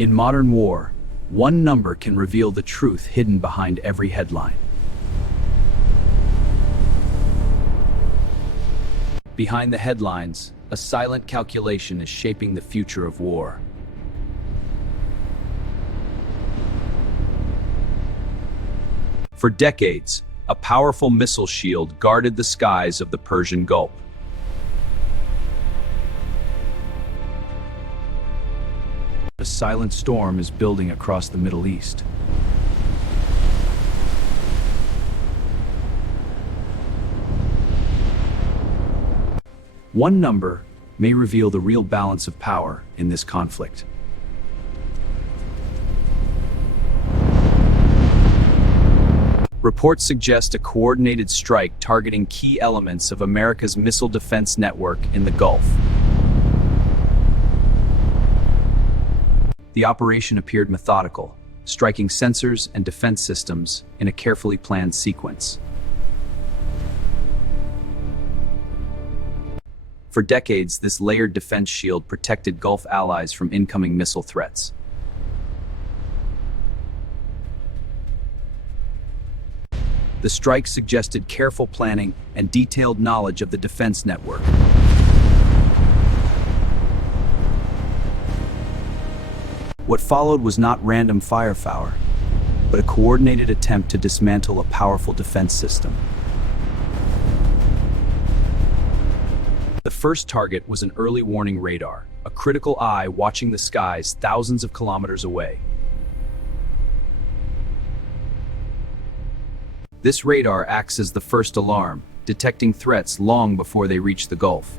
In modern war, one number can reveal the truth hidden behind every headline. Behind the headlines, a silent calculation is shaping the future of war. For decades, a powerful missile shield guarded the skies of the Persian Gulf. A silent storm is building across the Middle East. One number may reveal the real balance of power in this conflict. Reports suggest a coordinated strike targeting key elements of America's missile defense network in the Gulf. The operation appeared methodical, striking sensors and defense systems in a carefully planned sequence. For decades, this layered defense shield protected Gulf allies from incoming missile threats. The strike suggested careful planning and detailed knowledge of the defense network. What followed was not random firepower, but a coordinated attempt to dismantle a powerful defense system. The first target was an early warning radar, a critical eye watching the skies thousands of kilometers away. This radar acts as the first alarm, detecting threats long before they reach the Gulf.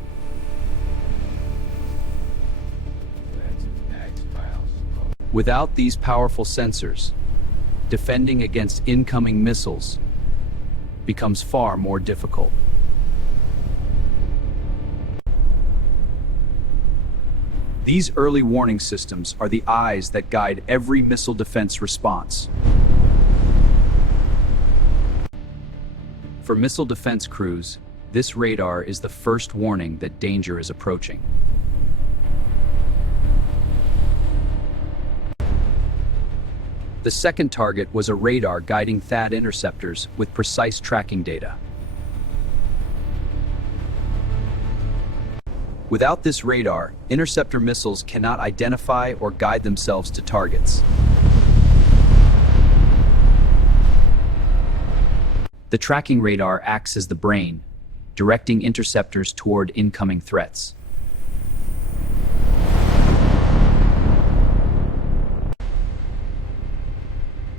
Without these powerful sensors, defending against incoming missiles becomes far more difficult. These early warning systems are the eyes that guide every missile defense response. For missile defense crews, this radar is the first warning that danger is approaching. The second target was a radar guiding THAAD interceptors with precise tracking data. Without this radar, interceptor missiles cannot identify or guide themselves to targets. The tracking radar acts as the brain, directing interceptors toward incoming threats.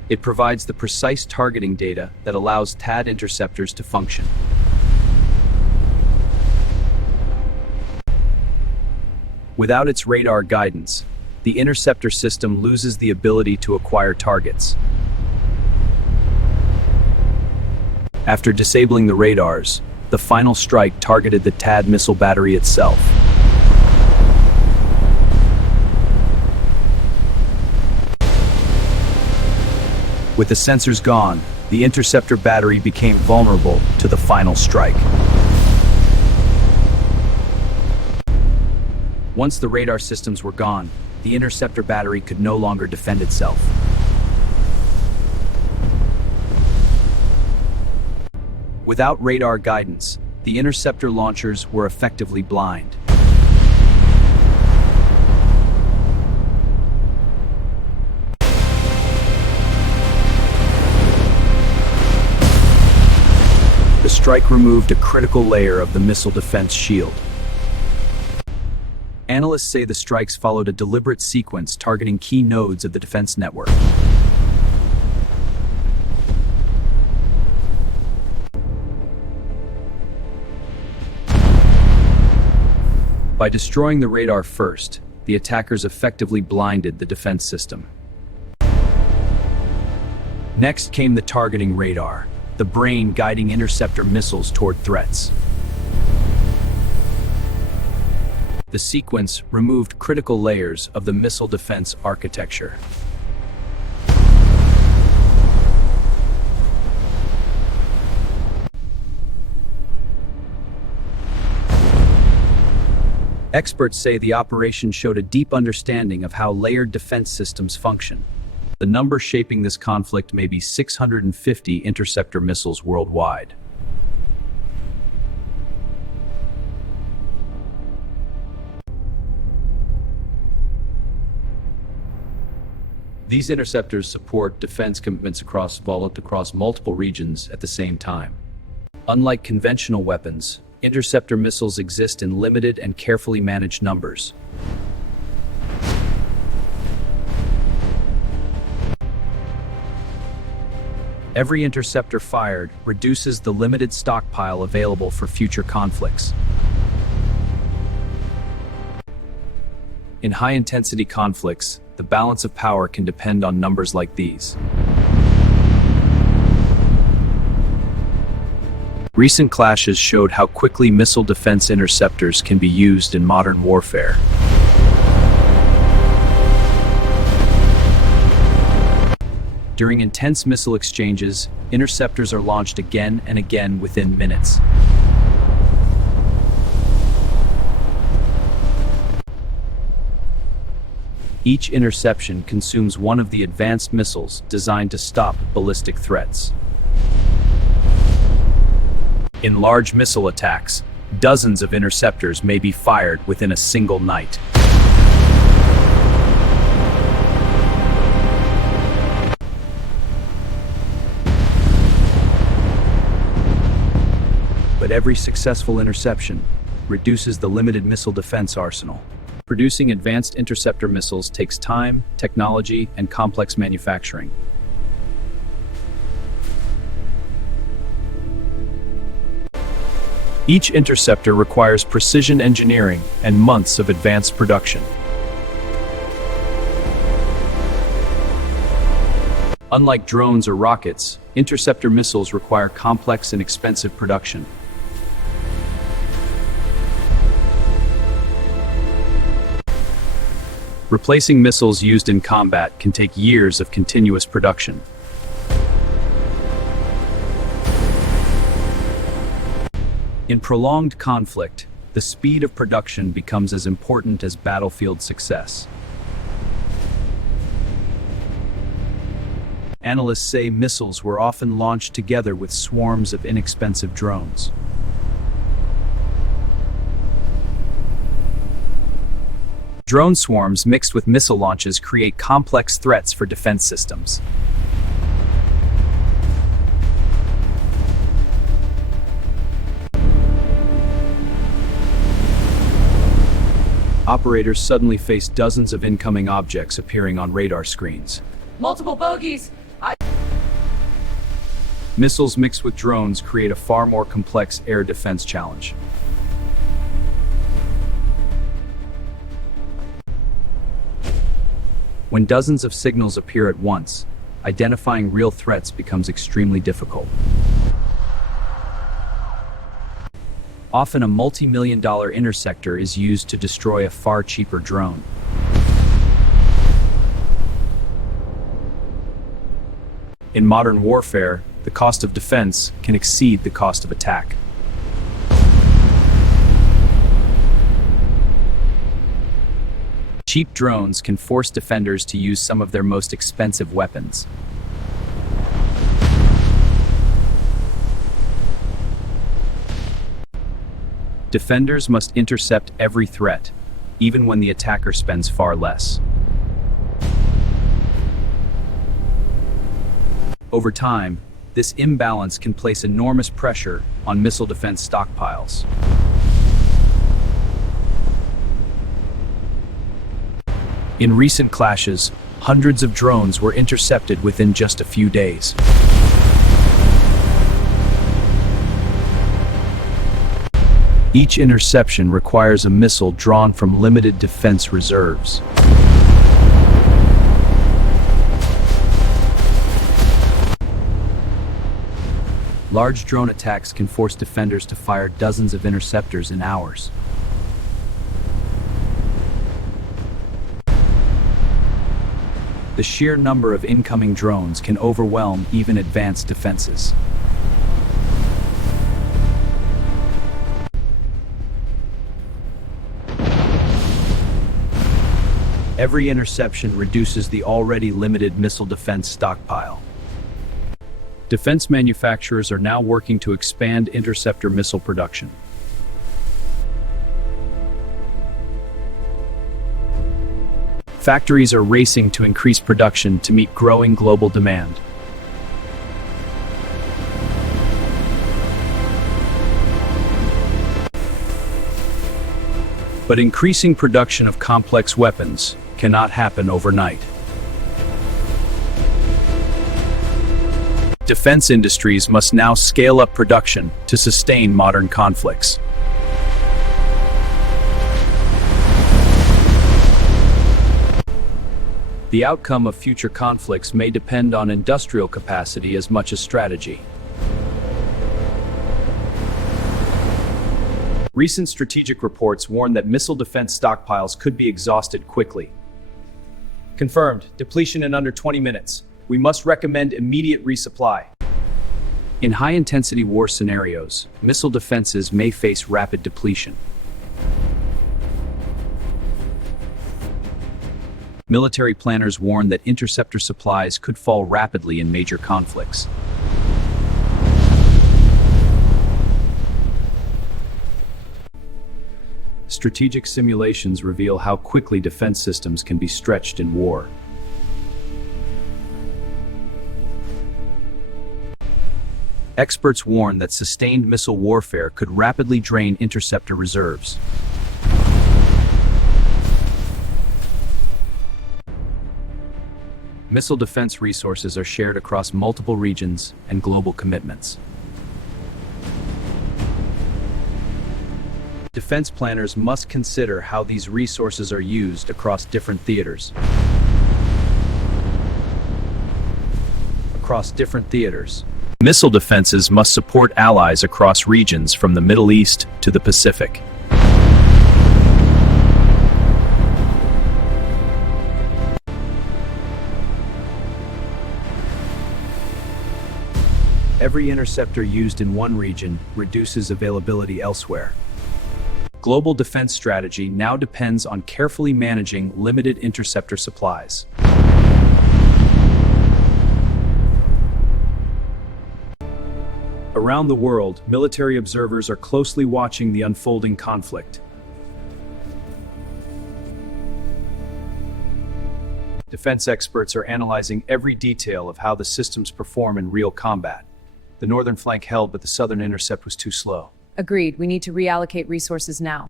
It provides the precise targeting data that allows THAAD interceptors to function. Without its radar guidance, the interceptor system loses the ability to acquire targets. After disabling the radars, the final strike targeted the THAAD missile battery itself. With the sensors gone, the interceptor battery became vulnerable to the final strike. Once the radar systems were gone, the interceptor battery could no longer defend itself. Without radar guidance, the interceptor launchers were effectively blind. The strike removed a critical layer of the missile defense shield. Analysts say the strikes followed a deliberate sequence targeting key nodes of the defense network. By destroying the radar first, the attackers effectively blinded the defense system. Next came the targeting radar, the brain guiding interceptor missiles toward threats. The sequence removed critical layers of the missile defense architecture. Experts say the operation showed a deep understanding of how layered defense systems function. The number shaping this conflict may be 650 interceptor missiles worldwide. These interceptors support defense commitments across multiple regions at the same time. Unlike conventional weapons, interceptor missiles exist in limited and carefully managed numbers. Every interceptor fired reduces the limited stockpile available for future conflicts. In high-intensity conflicts, the balance of power can depend on numbers like these. Recent clashes showed how quickly missile defense interceptors can be used in modern warfare. During intense missile exchanges, interceptors are launched again and again within minutes. Each interception consumes one of the advanced missiles designed to stop ballistic threats. In large missile attacks, dozens of interceptors may be fired within a single night. But every successful interception reduces the limited missile defense arsenal. Producing advanced interceptor missiles takes time, technology, and complex manufacturing. Each interceptor requires precision engineering and months of advanced production. Unlike drones or rockets, interceptor missiles require complex and expensive production. Replacing missiles used in combat can take years of continuous production. In prolonged conflict, the speed of production becomes as important as battlefield success. Analysts say missiles were often launched together with swarms of inexpensive drones. Drone swarms mixed with missile launches create complex threats for defense systems. Operators suddenly face dozens of incoming objects appearing on radar screens. Multiple bogeys! Missiles mixed with drones create a far more complex air defense challenge. When dozens of signals appear at once, identifying real threats becomes extremely difficult. Often a multi-million-dollar interceptor is used to destroy a far cheaper drone. In modern warfare, the cost of defense can exceed the cost of attack. Cheap drones can force defenders to use some of their most expensive weapons. Defenders must intercept every threat, even when the attacker spends far less. Over time, this imbalance can place enormous pressure on missile defense stockpiles. In recent clashes, hundreds of drones were intercepted within just a few days. Each interception requires a missile drawn from limited defense reserves. Large drone attacks can force defenders to fire dozens of interceptors in hours. The sheer number of incoming drones can overwhelm even advanced defenses. Every interception reduces the already limited missile defense stockpile. Defense manufacturers are now working to expand interceptor missile production. Factories are racing to increase production to meet growing global demand. But increasing production of complex weapons cannot happen overnight. Defense industries must now scale up production to sustain modern conflicts. The outcome of future conflicts may depend on industrial capacity as much as strategy. Recent strategic reports warn that missile defense stockpiles could be exhausted quickly. Confirmed, depletion in under 20 minutes. We must recommend immediate resupply. In high-intensity war scenarios, missile defenses may face rapid depletion. Military planners warn that interceptor supplies could fall rapidly in major conflicts. Strategic simulations reveal how quickly defense systems can be stretched in war. Experts warn that sustained missile warfare could rapidly drain interceptor reserves. Missile defense resources are shared across multiple regions and global commitments. Defense planners must consider how these resources are used across different theaters. Missile defenses must support allies across regions from the Middle East to the Pacific. Every interceptor used in one region reduces availability elsewhere. Global defense strategy now depends on carefully managing limited interceptor supplies. Around the world, military observers are closely watching the unfolding conflict. Defense experts are analyzing every detail of how the systems perform in real combat. The northern flank held, but the southern intercept was too slow. Agreed. We need to reallocate resources now.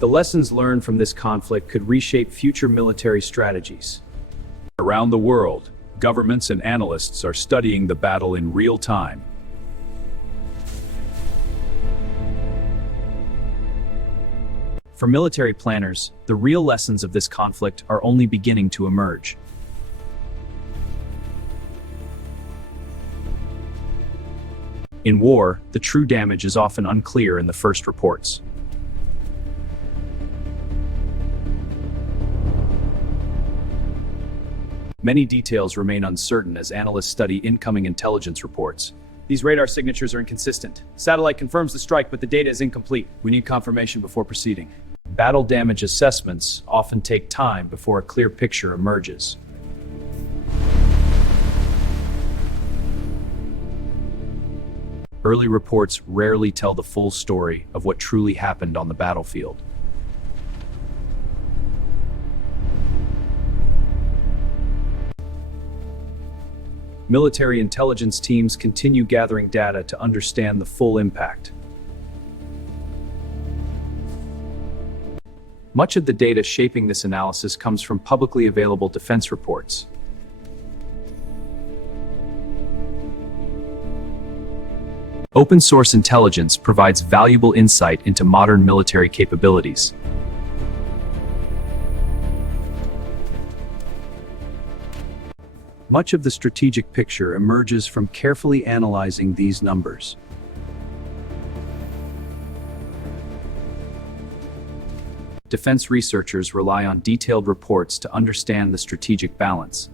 The lessons learned from this conflict could reshape future military strategies. Around the world, governments and analysts are studying the battle in real time. For military planners, the real lessons of this conflict are only beginning to emerge. In war, the true damage is often unclear in the first reports. Many details remain uncertain as analysts study incoming intelligence reports. These radar signatures are inconsistent. Satellite confirms the strike, but the data is incomplete. We need confirmation before proceeding. Battle damage assessments often take time before a clear picture emerges. Early reports rarely tell the full story of what truly happened on the battlefield. Military intelligence teams continue gathering data to understand the full impact. Much of the data shaping this analysis comes from publicly available defense reports. Open source intelligence provides valuable insight into modern military capabilities. Much of the strategic picture emerges from carefully analyzing these numbers. Defense researchers rely on detailed reports to understand the strategic balance.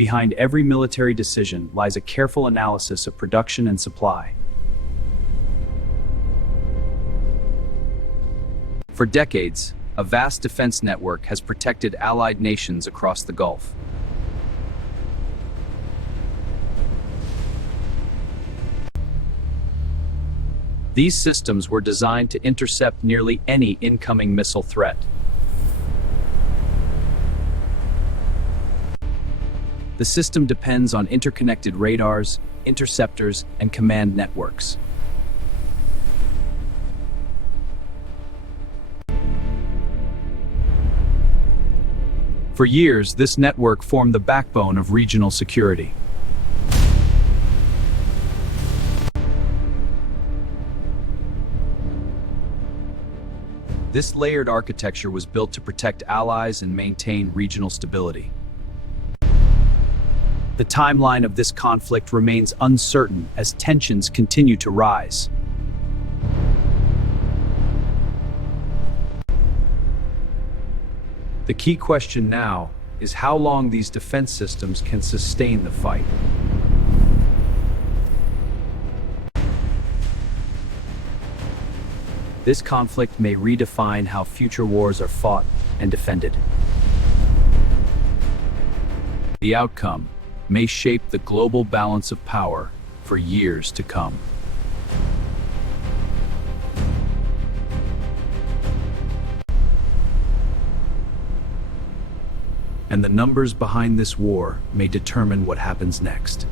Behind every military decision lies a careful analysis of production and supply. For decades, a vast defense network has protected allied nations across the Gulf. These systems were designed to intercept nearly any incoming missile threat. The system depends on interconnected radars, interceptors, and command networks. For years, this network formed the backbone of regional security. This layered architecture was built to protect allies and maintain regional stability. The timeline of this conflict remains uncertain as tensions continue to rise. The key question now is how long these defense systems can sustain the fight. This conflict may redefine how future wars are fought and defended. The outcome may shape the global balance of power for years to come. And the numbers behind this war may determine what happens next.